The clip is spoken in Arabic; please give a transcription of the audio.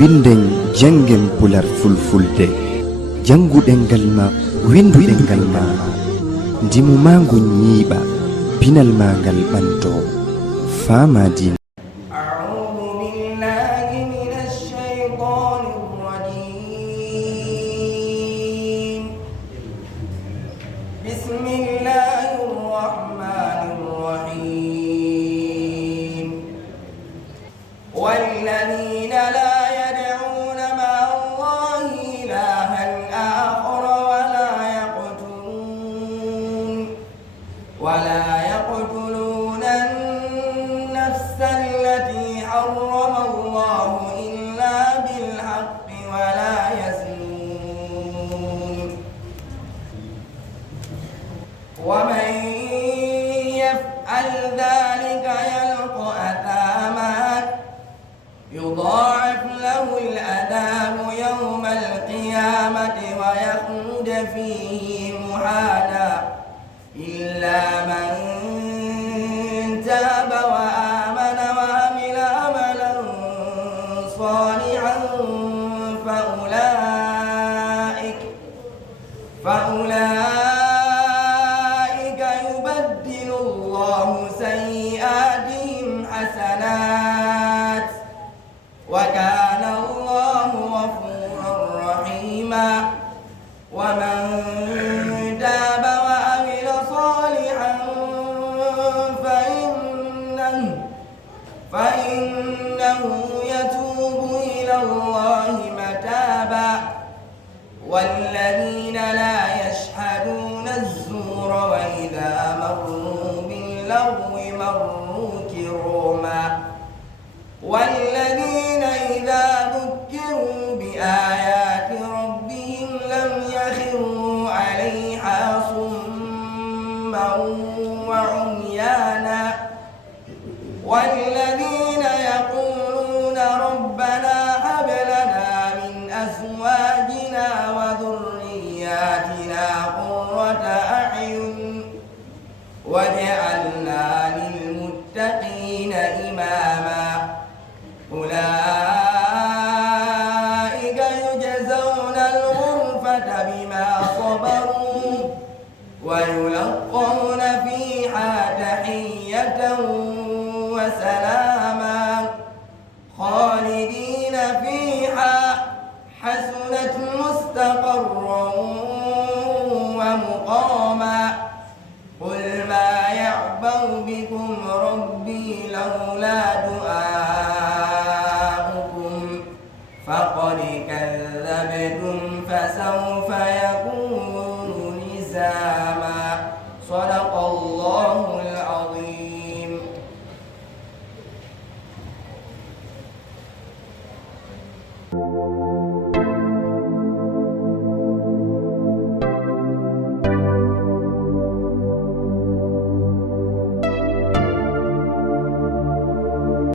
winden jangen pular fulfulde janguɗen ngal ma winduɗen ngal ma ndimu ma ngu ñiiɓa pinal ma ngal ɓanto fama dina. والذين لا يدعون مع الله إلها آخر ولا يقتلون النفس التي حرم الله إلا بالحق ولا يزنون ومن يفعل ذلك يلقى أثاما يضاعف له العذاب يوم القيامة ويخلد فيه مهانا إلا من تاب وآمن وعمل عملا صالحا فأولئك يبدل الله سيئاتهم حسنات وكان الله غفورا رحيما ومن تاب وعمل صالحا فإنه يتوب إلى الله متابا والذين لا يشهدون الزور وإذا مروا باللغو مروا كراما والذين إذا ذكروا بآيات ربهم لم يخروا عليها صما وعميانا والذين يقولون ربنا هب لنا من أزواجنا وذرياتنا قرة أعين واجعلنا للمتقين إماما أولئك يجزون الغرفة بما صبروا ويلقون فيها تحية وسلاما خالدين فيها حسنت مستقرا ومقاما قل ما يعبأ بكم ربي لولا دعاؤكم فقد كذبتم فسوف